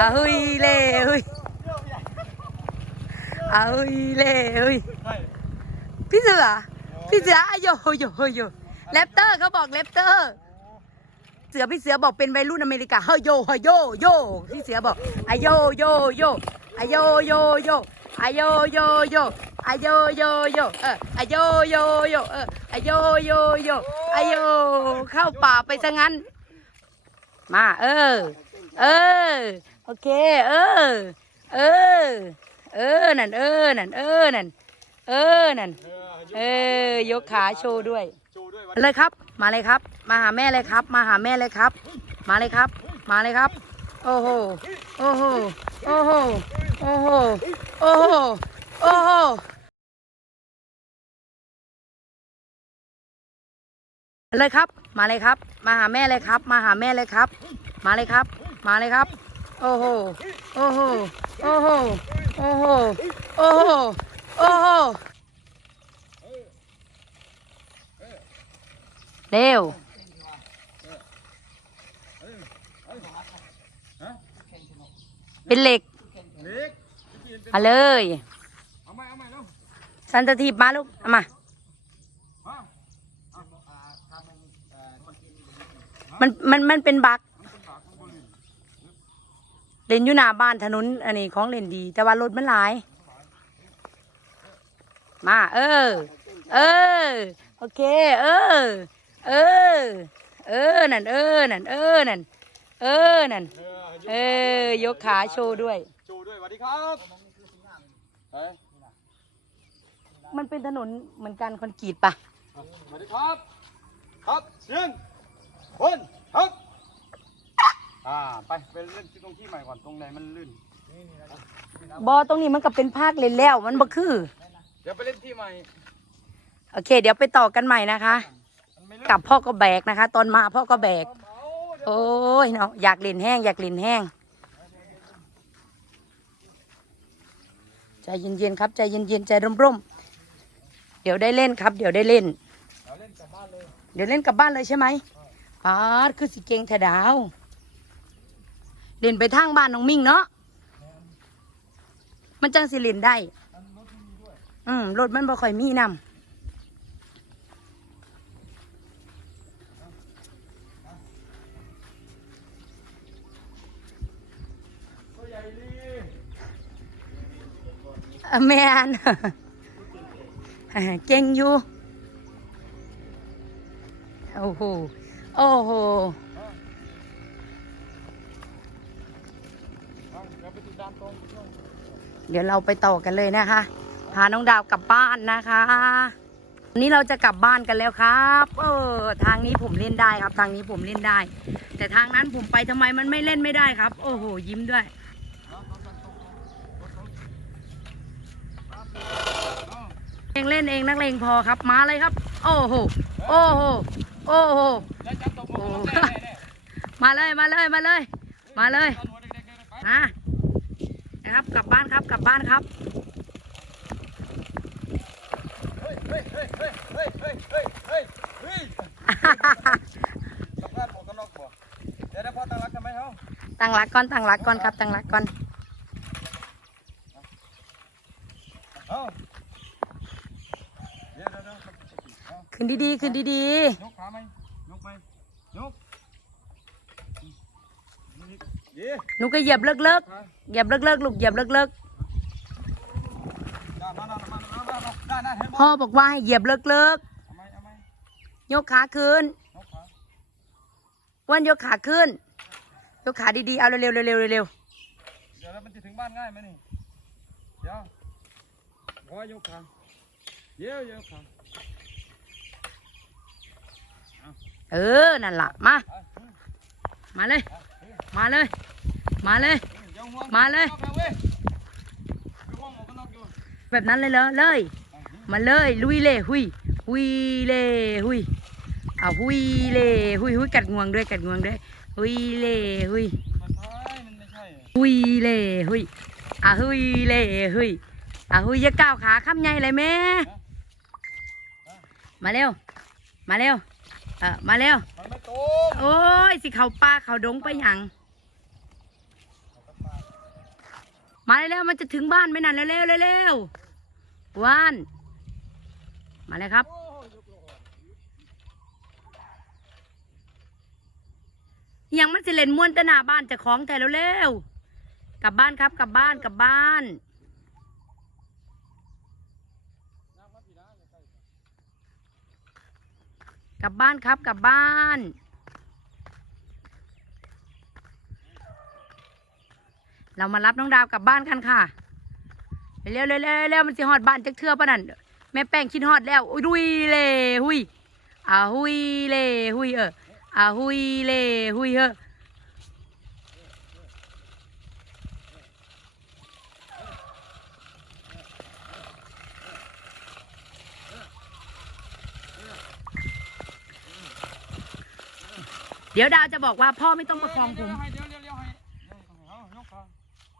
อะเฮ้ยเล่เฮ้ยอะเฮ้ยเล่เฮ้ยพี่เสือพี่เสืออโยโยโยแรปเตอร์เขาบอกแรปเตอร์ เสือพี่เสือบอกเป็นวัยรุ่นอเมริกาเฮโยเฮ้ยโยโยพี่เสือบอกอโยโยโยอโยโยโยอโยโยโยอโยโยโยเอออะโยโยโยเอออโยโยโยอโยเข้าป่าไปซะงั้น มา เออ เออ อเค เออ เออ เออ นั่น เออ นั่น เออ นั่น เออ นั่น เออ ยกขาโชว์ด้วยโชว์ด้วย เลยครับ มาเลยครับ มาหาแม่เลยครับ มาหาแม่เลยครับ มาเลยครับ มาเลยครับ โอ้โห โอ้โห โอ้โห โอ้โห โอ้โห โอ้โหเลยครับ มาเลยครับ มาหาแม่เลยครับ มาหาแม่เลยครับ มาเลยครับ มาเลยครับ โอ้โห โอ้โห โอ้โห โอ้โห โอ้โห โอ้โห เร็ว เป็นเหล็ก มาเลย สันตทีบมาลูกเอามามันมันมันเป็นบัก เล่นอยู่หน้าบ้านถนนอันนี้ของเล่นดี แต่ว่ารถมันหลาย มา เออ เออ โอเค เออ เออ เออ นั่น เออ นั่น เออ นั่น เออ นั่น เออเออยกขาโชว์ด้วย โชว์ด้วยสวัสดีครับไปมันเป็นถนนเหมือนกันคอนกรีตปะสวัสดีครับ ครับเสียงคนครับ อ่าไปไปเล่นที่ตรงที่ใหม่ก่อนตรงไหนมันลื่นบอตรงนี้มันก็เป็นภาคเล่นแล้วมันบ่คือ เดี๋ยวไปเล่นที่ใหม่โอเค เดี๋ยวไปต่อกันใหม่นะคะมันไม่ลื่นกลับพ่อก็แบกนะคะ ตอนมาพ่อก็แบกเอาโอ้ยเนาะอยากเล่นแห้ง อยากเล่นแห้งใจเย็นๆครับใจเย็นๆใจร่มๆเดี๋ยวได้เล่นครับ เดี๋ยวได้เล่น เดี๋ยวเล่นกลับบ้านเลยเดี๋ยวเล่นกลับบ้านเลยใช่ไหมปาดคือสิเก่งแท้ดาว เล่นไปทางบ้านน้องมิ่งเนาะมันจังสิเล่นได้ อืมรถมันบ่ค่อยมีนำตัวใหญ่ดีอะแมนเก่งอยู่ โอ้โห โอ้โห เดี๋ยวเราไปต่อกันเลยนะคะ พาน้องดาวกลับบ้านนะคะนนี้เราจะกลับบ้านกันแล้วครับ เออ ทางนี้ผมเล่นได้ครับ ทางนี้ผมเล่นได้ แต่ทางนั้นผมไปทำไมมันไม่เล่นไม่ได้ครับ โอ้โห ยิ้มด้วย เองเล่นเองนักเลงพอครับ มาเลยครับ โอ้โห โอ้โห โอ้โห มาเลย มาเลย มาเลย มาเลยตอ ครับ กลับบ้านครับ กลับบ้านครับตั้งรักก่อนตังรักก่อนครับตังรักก่อนขึ้นดีๆขึ้นดีๆยกขาไหมยกไหมยก หนูก็เหยียบเลิกขาๆเหยียบเลิกๆลูกเหยียบเลิกได้มาหน้ามาหน้ามาหน้าได้ได้เห็นๆบ่พ่อบอกว่าให้เหยียบเลิกเอาไหมเอาไหมๆยกขาขึ้นยกขาอ้วันยกขาขึ้น ยกขาดีๆ เอาเร็วๆเร็วๆเร็วเดี๋ยวแล้วมันจะถึงบ้านง่ายไหมนี่ เดี๋ยวขอยกขาเดี๋ยวยกขาๆเออ นั่นล่ะ มา มาเลย มาเลย มาเลย มาเลย แบบนั้นเลยเหรอเลย มาเลยลุยเลยหุยหุยเลยหุยเอาหุยเลยหุยหุยกัดงวงด้วยกัดงวงด้วยหุยเลยหุยมันใช่มันไม่ใช่หุยเลยหุยอะหุยเลยหุยอะหุยอย่าก้าวขาข้ามใหญ่เลยแม่มาเร็ว มาเร็วเออมาเร็วมันไม่ตรงโอ้ยสิเขาป่าเขาดงไปหยัง เอา มาเร็วมันจะถึงบ้านไม่นานเร็วๆเร็วๆว่าน มาเลยครับ ยังมันสิเล่นม้วนตหนาบ้านจะของแต่เร็วๆกลับบ้านครับกลับบ้านกลับบ้านกลับบ้านครับกลับบ้าน เรามารับน้องดาวกลับบ้านกันค่ะเร็วๆเร็วเร็วมันสิฮอดบ้านจักเทือปะนั่นแม่แป้งคิดฮอดแล้วอุ้ยดุยเล่หุยอ่าหุยเล่หุยเอออ่าหุยเล่หุยเออเดี๋ยวดาวจะบอกว่าพ่อไม่ต้องประคองผม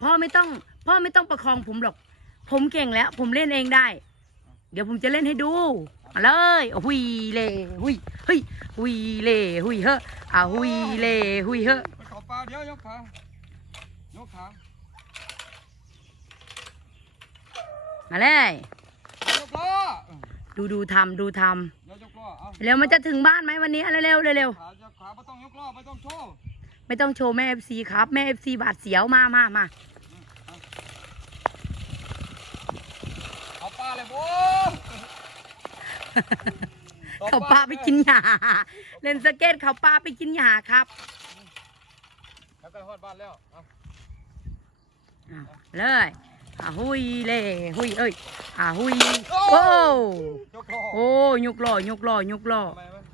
พ่อไม่ต้อง พ่อไม่ต้องประคองผมหรอก ผมเก่งแล้ว ผมเล่นเองได้ เดี๋ยวผมจะเล่นให้ดูมาเลยเอาหุยเล่หุยเฮ้ยหุยเล่หุยเฮ้ออ่าหุยเล่หุยเฮ้อไปขอปลาเดี๋ยวยกขายกขามาเลยยกล้อดูดูทำดูทเดี๋ยวยกล้อเอาำเร็วมันจะถึงบ้านไหมวันนี้เร็วเร็วเร็วขายกขาไม่ต้องยกล้อไม่ต้องโชว์ๆไม่ต้องโชว์แม่เอฟซีครับแม่เอฟซีบาดเสียวมามามา เอาปลาเลยโว้เขาปลาไปกินหญ้าเล่นสเก็ตเขาปลาไปกินหญ้าครับแล้วก็ฮอดบ้านแล้วเอาอะเลยอ่าหุยเล่หุยเอ้ยอ่าหุยโอ้ยกล้อโอ้ยกล้อยกล้อยกล้อทำไมมัน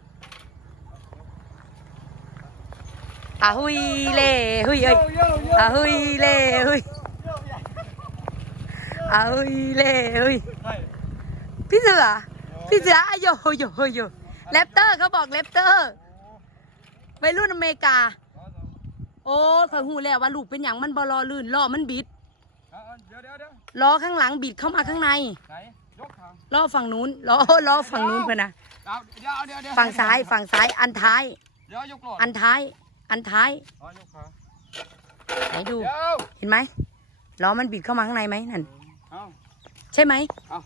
อะหุยเล่หุยเอ้ยโย่โย่อะหุยเล่หุย อะหุยเล่หุยใช่พี่เสือ พี่เสืออะโยโยโยแรปเตอร์เขาบอกแรปเตอร์วัยรุ่นอเมริกา โอ้เคยหูแล้วว่าลูกเป็นอย่างมันบอลอลื่นล้อมันบิดเอาเอาเดี๋ยวเดี๋ยวเดี๋ยวล้อข้างหลังบิดเข้ามาข้างในไหนยกขาล้อฝั่งนู้นล้อล้อฝั่งนู้นเพื่อนนะเอาเดี๋ยวเดี๋ยวเดี๋ยวฝั่งซ้ายฝั่งซ้ายอันท้ายเดี๋ยวยกล้ออันท้าย อันท้ายเอายกขาไหนดูเดี๋ยวเห็นไหมล้อมันบิดเข้ามาข้างในไหมนั่น เอาใช่ไหมเอา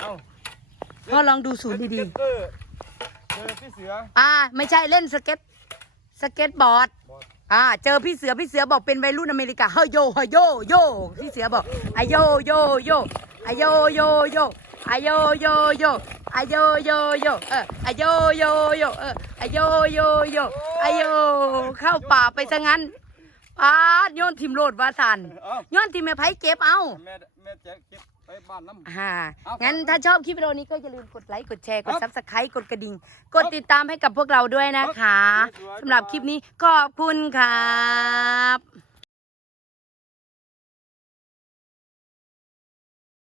เอาพ่อลองดูศูนย์ดีเออเจอพี่เสือ ๆ อ่า ไม่ใช่เล่นสเก็ต สเก็ตบอร์ด บอดอ่า เจอพี่เสือพี่เสือบอกเป็นวัยรุ่นอเมริกาเฮ้ยโยเฮ้ยโยโยพี่เสือบอกอายโยโยโยอายโยโยโยอายโยโยโยอายโยโยโยเอออายโยโยโยเอออายโยโยโยอายโยเข้าป่าไปซะงั้น อ่าโยนทิมโลดวาสันเอาโยนทิมแม่ไผเก็บเอาแม่แม่แจ๊คเก็บไปบ้านน้ำอ่าเอาครับงั้นถ้าชอบคลิปวิดีโอนี้ก็อย่าลืมกดไลค์กดแชร์กดครัซับบสไครต์กดกระดิ่ง กดติดตามให้กับพวกเราด้วยนะคะครับสำหรับคลิปนี้ขอบคุณค่ะ